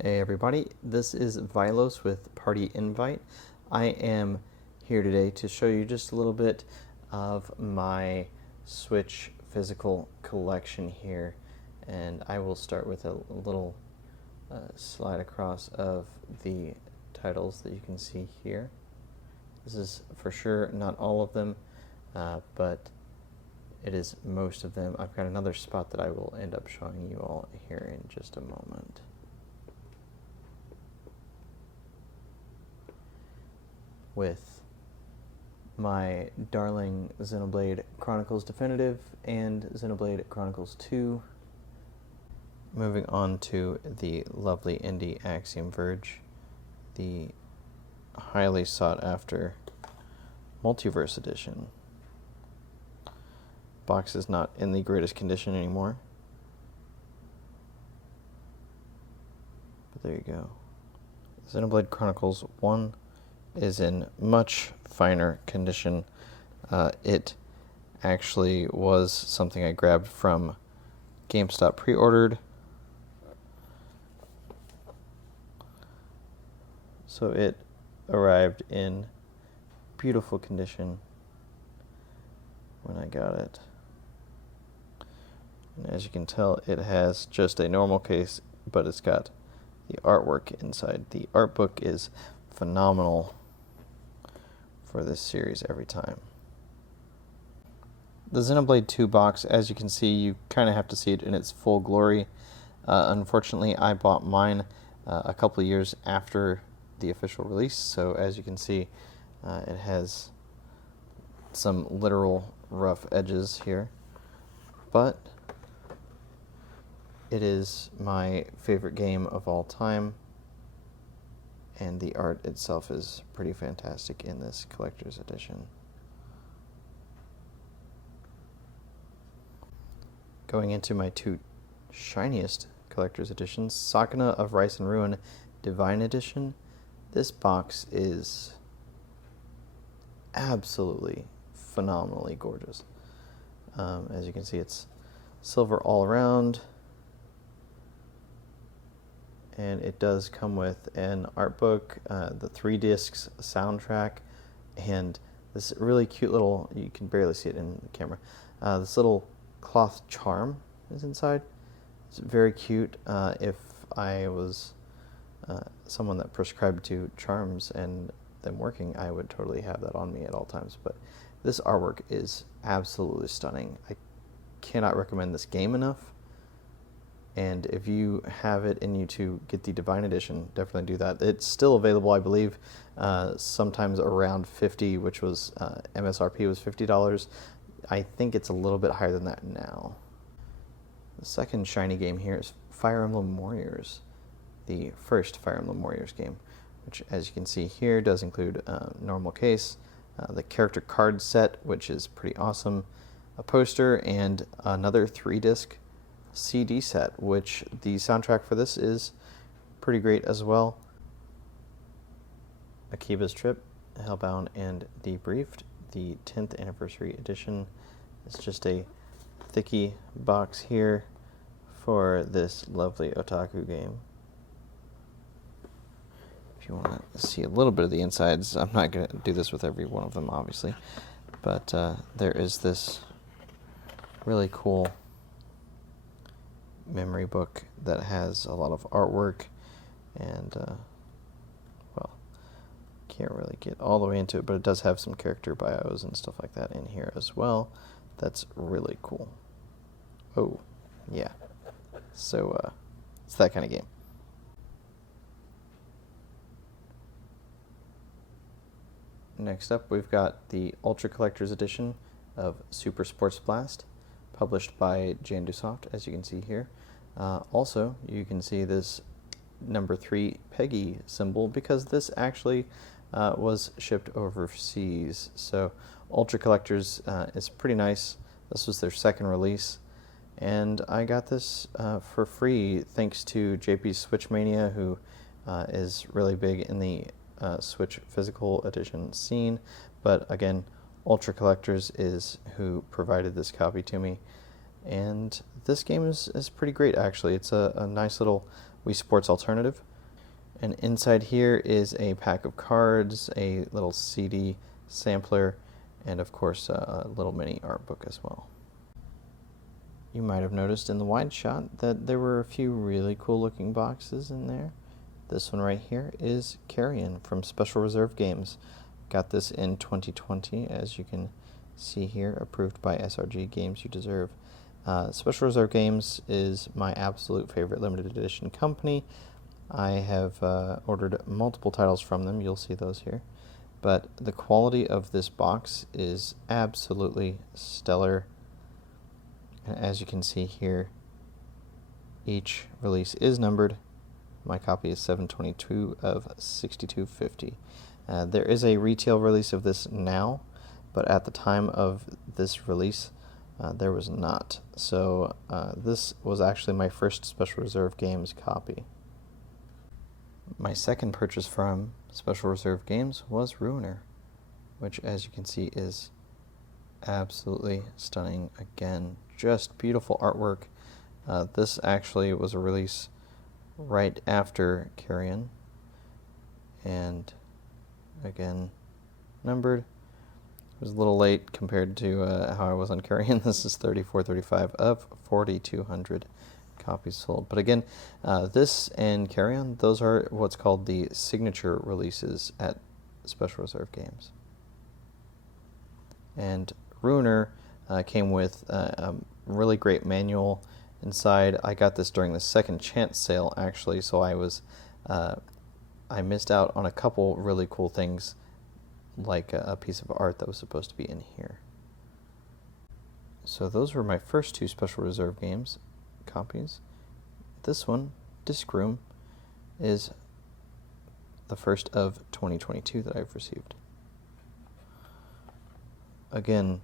Hey everybody, this is Vilos with Party Invite. I am here today to show you just a little bit of my Switch physical collection here, and I will start with a little slide across of the titles that you can see here. This is for sure not all of them, but it is most of them. I've got another spot that I will end up showing you all here in just a moment. With my darling Xenoblade Chronicles Definitive and Xenoblade Chronicles 2. Moving on to the lovely indie Axiom Verge, the highly sought after Multiverse Edition. Box is not in the greatest condition anymore, but there you go. Xenoblade Chronicles 1 is in much finer condition. It actually was something I grabbed from GameStop pre-ordered. So it arrived in beautiful condition when I got it. And as you can tell, it has just a normal case, but it's got the artwork inside. The art book is phenomenal for this series every time. The Xenoblade 2 box, as you can see, you kind of have to see it in its full glory. Unfortunately, I bought mine a couple of years after the official release, so as you can see, it has some literal rough edges here, but it is my favorite game of all time, and the art itself is pretty fantastic in this collector's edition. Going into my two shiniest collector's editions, Sakuna of Rice and Ruin Divine Edition. This box is absolutely phenomenally gorgeous. As you can see, it's silver all around, and it does come with an art book, the 3 discs soundtrack, and this really cute little, you can barely see it in the camera, this little cloth charm is inside. It's very cute. If I was someone that prescribed to charms and them working, I would totally have that on me at all times. But this artwork is absolutely stunning. I cannot recommend this game enough. And if you have it in you to get the Divine Edition, definitely do that. It's still available, I believe, sometimes around $50, which was MSRP was $50. I think it's a little bit higher than that now. The second shiny game here is Fire Emblem Warriors, the first Fire Emblem Warriors game, which, as you can see here, does include a normal case, the character card set, which is pretty awesome, a poster, and another 3-disc CD set, which the soundtrack for this is pretty great as well. Akiba's Trip, Hellbound, and Debriefed, the 10th anniversary edition. It's just a thicky box here for this lovely otaku game. If you want to see a little bit of the insides, I'm not going to do this with every one of them, obviously, but there is this really cool memory book that has a lot of artwork, and well, can't really get all the way into it, but it does have some character bios and stuff like that in here as well. That's really cool. Oh, yeah. So it's that kind of game. Next up, we've got the Ultra Collector's Edition of Super Sports Blast, published by Jandusoft, as you can see here. Also, you can see this number 3 Peggy symbol, because this actually was shipped overseas. So Ultra Collectors is pretty nice. This was their second release, and I got this for free thanks to JP Switchmania, who is really big in the Switch physical edition scene. But again, Ultra Collectors is who provided this copy to me, and this game is pretty great, actually. It's a nice little Wii Sports Alternative. And inside here is a pack of cards, a little CD sampler, and of course a little mini art book as well. You might have noticed in the wide shot that there were a few really cool looking boxes in there. This one right here is Carrion from Special Reserve Games. Got this in 2020, as you can see here, approved by SRG Games You Deserve. Special Reserve Games is my absolute favorite limited edition company. I have ordered multiple titles from them. You'll see those here. But the quality of this box is absolutely stellar. And as you can see here, each release is numbered. My copy is 722 of 6250. There is a retail release of this now, but at the time of this release, there was not. So this was actually my first Special Reserve Games copy. My second purchase from Special Reserve Games was Ruiner, which, as you can see, is absolutely stunning. Again, just beautiful artwork. This actually was a release right after Carrion, and again, numbered. It was a little late compared to how I was on Carrion. This is 3435 of 4200 copies sold. But again, this and Carrion, those are what's called the signature releases at Special Reserve Games. And Ruiner came with a really great manual inside. I got this during the second chance sale, actually, so I missed out on a couple really cool things, like a piece of art that was supposed to be in here. So those were my first two Special Reserve Games copies. This one, Disc Room, is the first of 2022 that I've received. Again,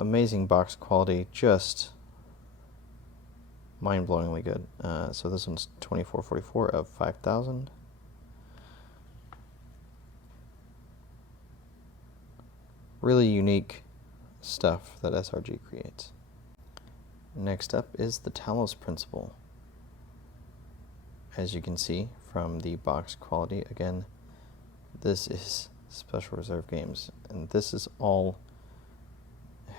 amazing box quality, just mind-blowingly good. So this one's 2444 of 5000. Really unique stuff that SRG creates. Next up is the Talos Principle. As you can see from the box quality, again, this is Special Reserve Games, and this is all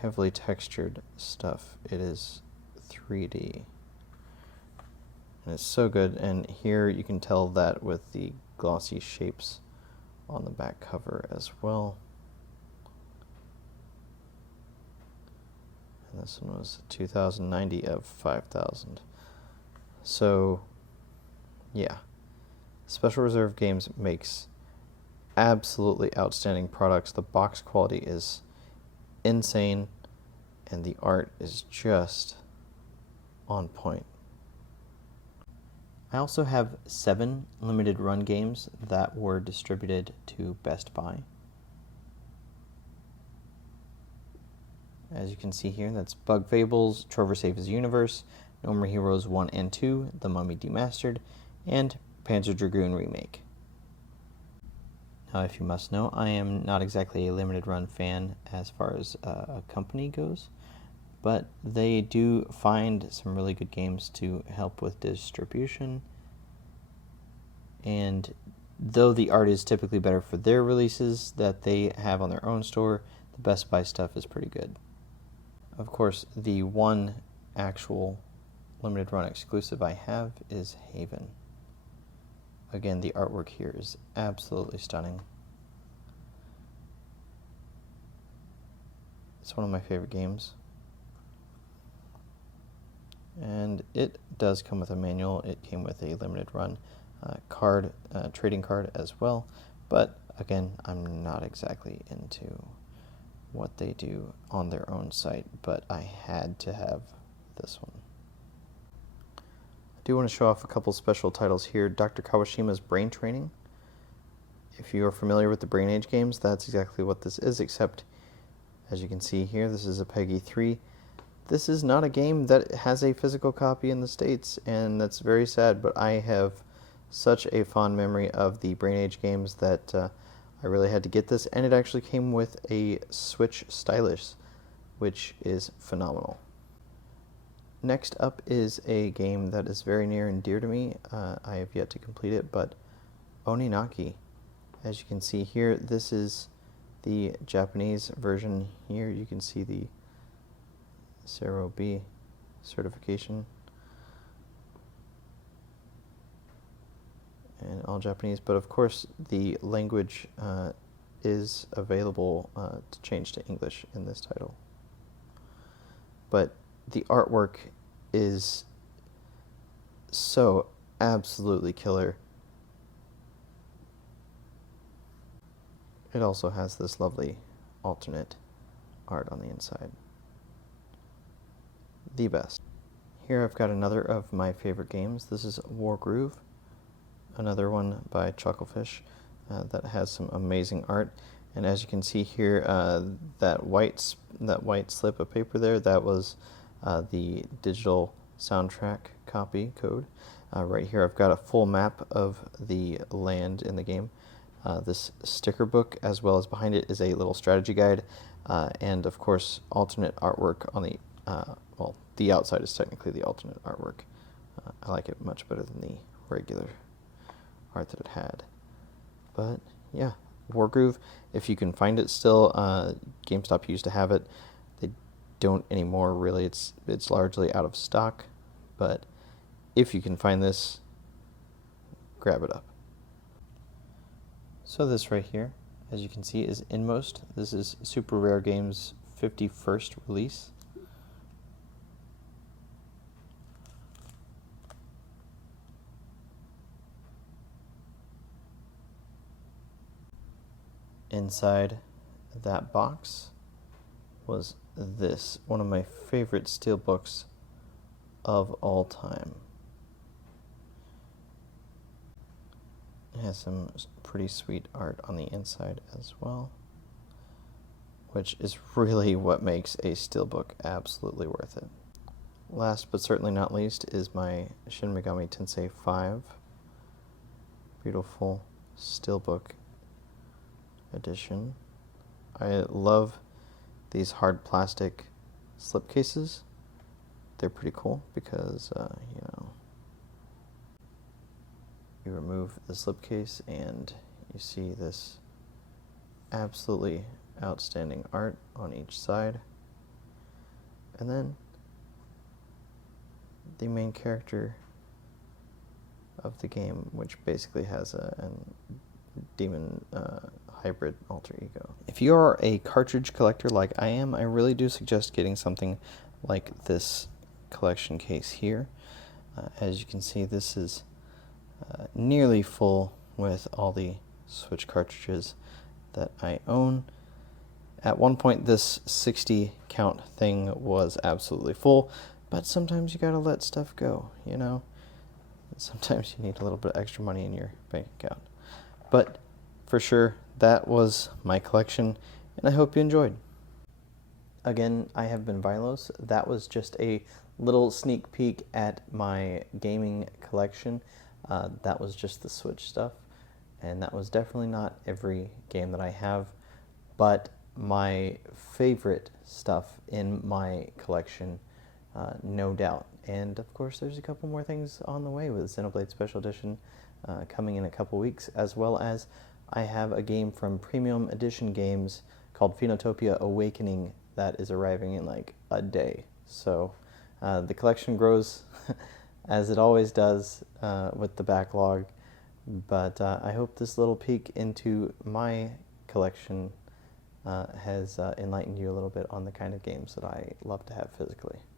heavily textured stuff. It is 3D, and it's so good. And here you can tell that with the glossy shapes on the back cover as well. And this one was 2090 of 5000. So, yeah. Special Reserve Games makes absolutely outstanding products. The box quality is insane, and the art is just on point. I also have 7 limited run games that were distributed to Best Buy. As you can see here, that's Bug Fables, Trover Saves the Universe, No More Heroes 1 and 2, The Mummy Demastered, and Panzer Dragoon Remake. Now, if you must know, I am not exactly a limited run fan as far as a company goes, but they do find some really good games to help with distribution. And though the art is typically better for their releases that they have on their own store, the Best Buy stuff is pretty good. Of course, the one actual limited run exclusive I have is Haven. Again, the artwork here is absolutely stunning. It's one of my favorite games. And it does come with a manual. It came with a limited run trading card as well. But again, I'm not exactly into what they do on their own site, but I had to have this one. I do want to show off a couple special titles here. Dr. Kawashima's Brain Training. If you are familiar with the Brain Age games, that's exactly what this is, except as you can see here, this is a PEGI 3. This is not a game that has a physical copy in the States, and that's very sad, but I have such a fond memory of the Brain Age games that I really had to get this, and it actually came with a Switch stylus, which is phenomenal. Next up is a game that is very near and dear to me. I have yet to complete it, but Boninaki. As you can see here, this is the Japanese version. Here you can see the Zero B certification. And all Japanese, but of course the language is available to change to English in this title. But the artwork is so absolutely killer. It also has this lovely alternate art on the inside. The best. Here I've got another of my favorite games. This is War Groove, another one by Chucklefish that has some amazing art. And as you can see here, that white slip of paper there, that was the digital soundtrack copy code. Right here I've got a full map of the land in the game. This sticker book, as well as behind it, is a little strategy guide, and of course alternate artwork on the, well, the outside is technically the alternate artwork. I like it much better than the regular art that it had. But yeah, Wargroove, if you can find it still, GameStop used to have it. They don't anymore, really. It's largely out of stock, but if you can find this, grab it up. So this right here, as you can see, is Inmost. This is Super Rare Games' 51st release. Inside that box was this, one of my favorite steelbooks of all time. It has some pretty sweet art on the inside as well, which is really what makes a steelbook absolutely worth it. Last but certainly not least is my Shin Megami Tensei 5 beautiful steelbook edition. I love these hard plastic slipcases. They're pretty cool because, you know, you remove the slipcase and you see this absolutely outstanding art on each side. And then the main character of the game, which basically has a demon hybrid alter ego. If you are a cartridge collector like I am, I really do suggest getting something like this collection case here. As you can see, this is nearly full with all the Switch cartridges that I own. At one point this 60 count thing was absolutely full, but sometimes you gotta let stuff go, you know? Sometimes you need a little bit of extra money in your bank account. But for sure, that was my collection, and I hope you enjoyed. Again, I have been Vilos. That was just a little sneak peek at my gaming collection. That was just the Switch stuff, and that was definitely not every game that I have, but my favorite stuff in my collection, no doubt. And of course, there's a couple more things on the way with Xenoblade Special Edition coming in a couple weeks, as well as I have a game from Premium Edition Games called Phenotopia Awakening that is arriving in like a day. So the collection grows as it always does with the backlog, but I hope this little peek into my collection has enlightened you a little bit on the kind of games that I love to have physically.